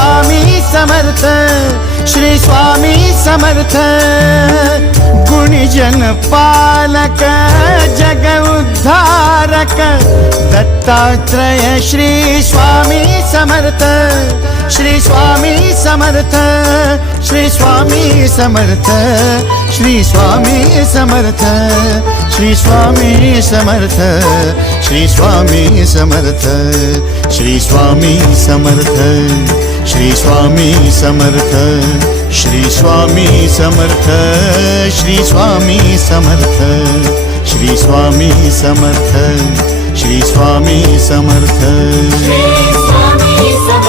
स्वामी समर्थ, श्री स्वामी समर्थ। गुणीजन पालक जग उद्धारक दत्तात्रेय श्री स्वामी समर्थ, श्री स्वामी समर्थ, श्री स्वामी समर्थ, श्री स्वामी समर्थ, श्री स्वामी समर्थ, श्री स्वामी समर्थ, श्री स्वामी समर्थ, श्री स्वामी समर्थ, श्री स्वामी समर्थ, श्री स्वामी समर्थ, श्री स्वामी समर्थ, श्री स्वामी समर्थ, श्री स्वामी समर्थ।